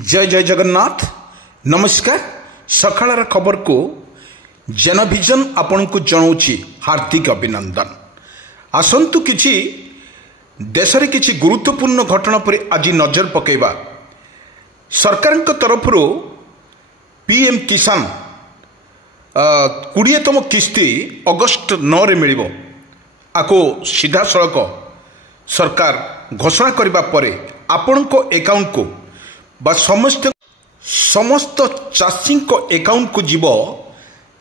जय जय जगन्नाथ नमस्कार सकाळ खबर को जनभिजन आपण को जनाऊँगी हार्दिक अभिनंदन। आसतु किछि देशरे किछि गुरुत्वपूर्ण घटना पर आज नजर पकेबा। सरकार तरफ पीएम किसान 20तम किस्ती अगस्ट 9 रे मिलिबो। आको सीधा सड़क सरकार घोषणा करबा परे आपणको अकाउंट को बा समस्त चाषी अकाउंट को जीव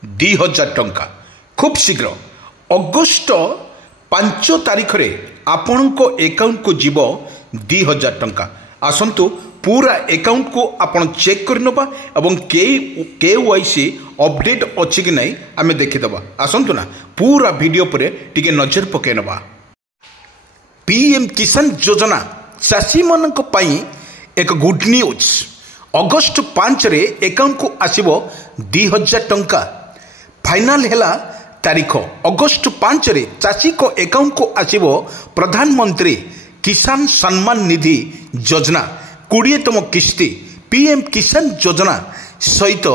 2000 टंका खूब शीघ्र अगस्ट 5 तारीख रे आपणको अकाउंट को जीव 2000 टंका। आसंतु पूरा अकाउंट को आपण चेक करनबा एवं केवाईसी अपडेट अछि कि नहीं आमे देखिदबा। आसंतु ना पूरा वीडियो पर टिके नजर पकेनबा। पीएम किसान योजना चाषी मानक पई एक गुड न्यूज। अगस्ट 5 रे अकाउंट को आसीबो 2000 टंका। फाइनल हैला तारीख अगस्ट 5 रे चाषी को अकाउंट को आसीबो प्रधानमंत्री किसान सम्मान निधि योजना 20तम किस्ती। पीएम किसान योजना सहित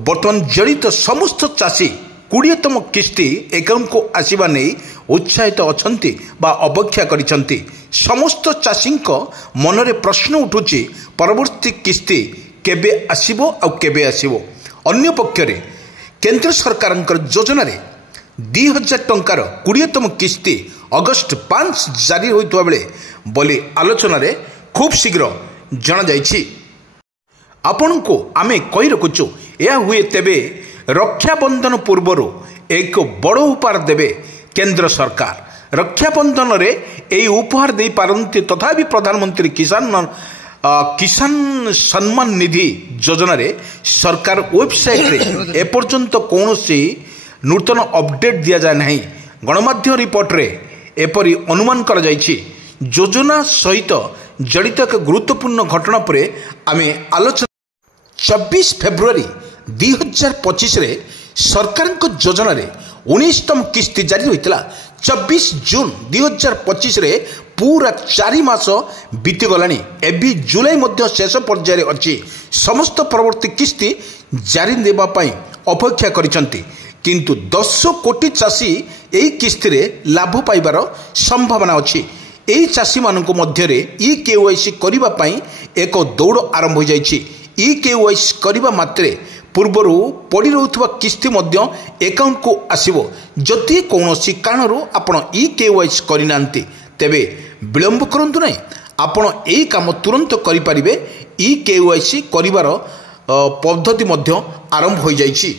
बर्तमान जड़ित समस्त चाषी 20तम किस्ती अकाउंट को आसीबा नहीं उत्साहित अछंती बा अपेक्षा करिसंती। समस्त चाषी मनरे प्रश्न उठुची परवर्ती किस्ती केबे आसीबो आ केबे आसीबो। अन्य पक्षरे केंद्र सरकार योजना रे 2000 टंकार 20तम किस्ती अगस्ट 5 जारी होइतबा बेले बोली आलोचना रे खूब शीघ्र जना जाइछि। आपण को आमे कहि रखुछु या हुए तेबे रक्षाबंधन पूर्वर एक बड़ उपहार देवे केंद्र सरकार। रक्षाबंधन रे एई उपहार दे पारंती तथापि प्रधानमंत्री किसान सम्मान निधि योजना रे सरकार वेबसाइट रे एपर्यंत कौनसी नूतन अपडेट दिया जाए नहीं। गणमाध्यम रिपोर्ट रे एपरी अनुमान करा जाइछि। योजना सहित जड़ित एक गुरुत्वपूर्ण घटना पर आमे आलोचना 24 फेब्रुआरी 2025 रे सरकार योजना रे 19तम किस्ती जारी होइतला। 24 जून 2025 रे पूरा 4 मास बीती गलानी। एबी जुलाई मध्य शेष पर्याय अच्छी। समस्त परवर्ती किस्ती जारी देबा पई अपेक्षा करिसंती किंतु 10 कोटी चाषी एई किस्ती रे लाभ पाइबार संभावना अछि। एई चाषी मानक मध्य रे केवाईसी करिबा पई एक दौड़ आरंभ हो जाइछि। केवाईसी करिबा मात्रे पूर्वर पड़ी रहउथबा किस्ती मध्य अकाउंट को आसीबो। जदि कौनसी कारणरू आपण केवाईसी करिनांती तेबे विलंब करंतु नहीं। आपण एई काम तुरंत करि परिबे। केवाईसी करिवार पद्धति मध्य आरंभ हो जाइछि।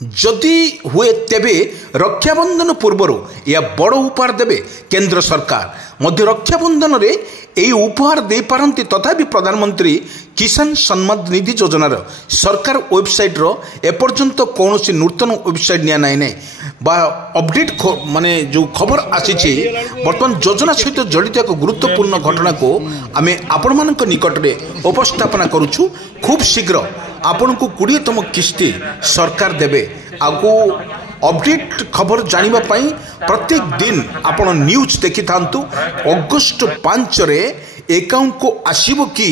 जदि हुए तेबे रक्षाबंधन पूर्वर या बड़ उपहार देवे केंद्र सरकार मध्य। रक्षाबंधन रे एई उपहार दे पारंती तथापि प्रधानमंत्री किसान सम्मान निधि योजना सरकार वेबसाइट रो एपर्यंत कौनसी नूतन वेबसाइट निया नहीं बा अपडेट माने जो खबर आसी बर्तमान योजना सहित जड़ित एक गुरुत्वपूर्ण घटना को आमे आपण मानक निकट रे उपस्थापना करूछु। खूब शीघ्र आपण को 20तम किस्ती सरकार देवे। आगो अपडेट खबर जानिबा पई प्रत्येक दिन आपण न्यूज देखि थांतु। अगस्ट 5 रे अकाउंट को आसीबो कि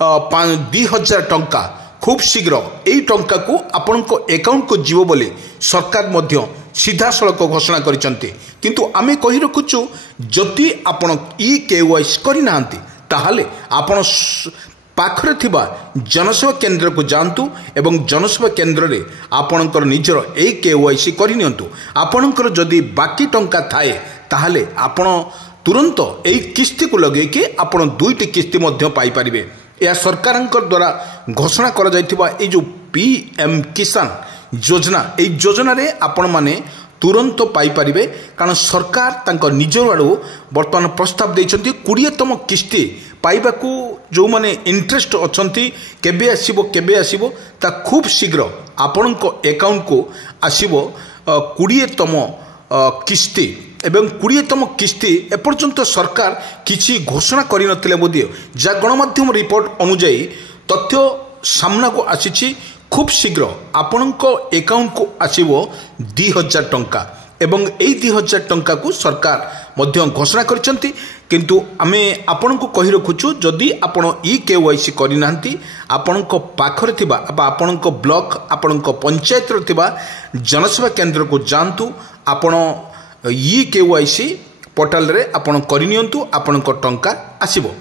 2000 टंका खूब शीघ्र एई टंका को आपण को अकाउंट को जीवो बोली सरकार मध्य सीधा सड़क घोषणा करिसंती। किंतु आमे कहि रखुछु जति आपण केवाईसी करि नांती ताहाले आपण पाखरे थिबा जनसेवा केंद्र को जांतु एवं जनसेवा केंद्र रे आपणकर निजर ए केवाईसी करिनियंतु। आपणकर जदि बाकी टंका थाए ताहाले आपण तुरंत ए किस्ती को लगे के आपण 2टी किस्ती मध्य पाई परिबे। या सरकारंकर द्वारा घोषणा करा जायतिबा ए जो पीएम किसान योजना ए योजना रे आपण माने तुरंत पाई परिबे। कारण सरकार तांको निजर आडू वर्तमान प्रस्ताव देइछंती 20तम किस्ती पाइबाकू जो माने इंटरेस्ट अछंती केबे आसीबो ता खूब शीघ्र आपणको अकाउंट को आसीबो 20तम किस्ती। एवं 20तम किस्ती एपर्यंत सरकार किछि घोषणा करि नथिले बोदियो। जा गणमाध्यम रिपोर्ट अनुसार तथ्य सामना को आसीछि। खूब शीघ्र आपणको अकाउंट को आसीबो 2000 टंका। ଏବଂ ଏହି 2000 ଟଙ୍କା को सरकार मध्य घोषणा करछंती किंतु आमे आपनको कहि रखुछु जदि आपण ई केवाईसी करिनांती आपनको पाखरे थिबा आपनको ब्लॉक आपनको पंचायत रो थिबा जनसेवा केंद्र को जानतु आपण ई केवाईसी पोर्टल रे आपण करिनियंतु आपनको टंका आसीबो।